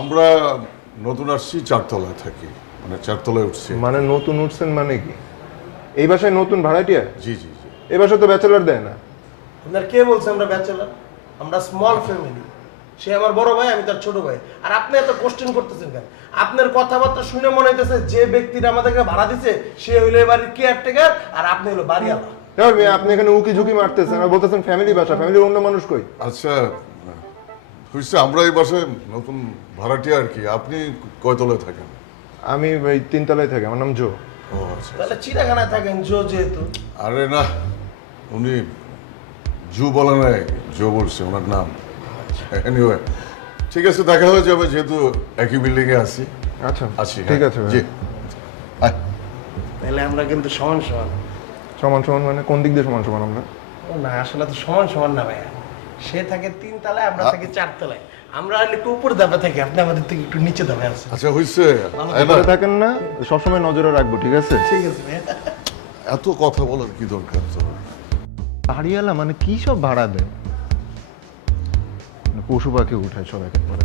আমরা নতুন আসছি, চারতলায় থাকি, মানে চারতলায় উঠছি। মানে নতুন উঠছেন মানে কি? এই বাসায় নতুন ভাড়াটিয়া? জি জি জি। এই বাসায় তো ব্যাচেলর দেয় না। আপনার কে বলছে আমরা ব্যাচেলার? আমরা স্মল ফ্যামিলি। সে আমার বড় ভাই, আমি তার ছোট ভাই। আর আপনি এত কোশ্চেন করতেছেন কেন? আপনার কথাবার্তা শুনে মনে হইতেছে যে ব্যক্তিটা আমাদেরকে ভাড়া দিছে সে হইলো এই বাড়ির কেয়ারটেকার আর আপনি হলো বাড়িওয়ালা। এবার মেয়ে, আপনি এখানে উকি ঝুঁকি মারতেছেন আর বলতেছেন ফ্যামিলি বাসা, ফ্যামিলির অন্য মানুষ কই? আচ্ছা হয়েছে, আমরা এই বাসায় নতুন ভাড়াটিয়া আর কি। আপনি কয়তলায় থাকেন? আমি ওই 3 তলায় থাকি, আমার নাম জো। ও আচ্ছা। তাহলে চিড়াখানায় থাকেন জো যেহেতু। আরে না, উনি জু বলে নাই, জো বলছে ওনার নাম। এনিওয়ে ঠিক আছে, দেখা হয়ে যাবে যেহেতু একই বিল্ডিংয়ে আছি। আচ্ছা আছি, ঠিক হ্যাঁ। আছে জি। ভাই। আয়। তাহলে আমরা কিন্তু সমান সমান। সমান সমান মানে কোন দিক দিয়ে সমান সমান আমরা? ও না, আসলে তো সমান সমান না ভাইয়া। সে থাকে 3 তলায়, আমরা থাকি 4 তলায়। আমরা হলে একটু উপর ধাপে থাকি, আপনি আমাদের থেকে একটু নিচে ধাপে আছেন। আচ্ছা হয়েছে, উপরে থাকেন না, সবসময় নজরে রাখবো, ঠিক আছে? ঠিক আছে ভাইয়া। এত কথা বলার কি দরকার তো? বাড়িওয়ালা মানে কি সব ভাড়া দেয়? পশু পাখি উঠায় সব এক একবার।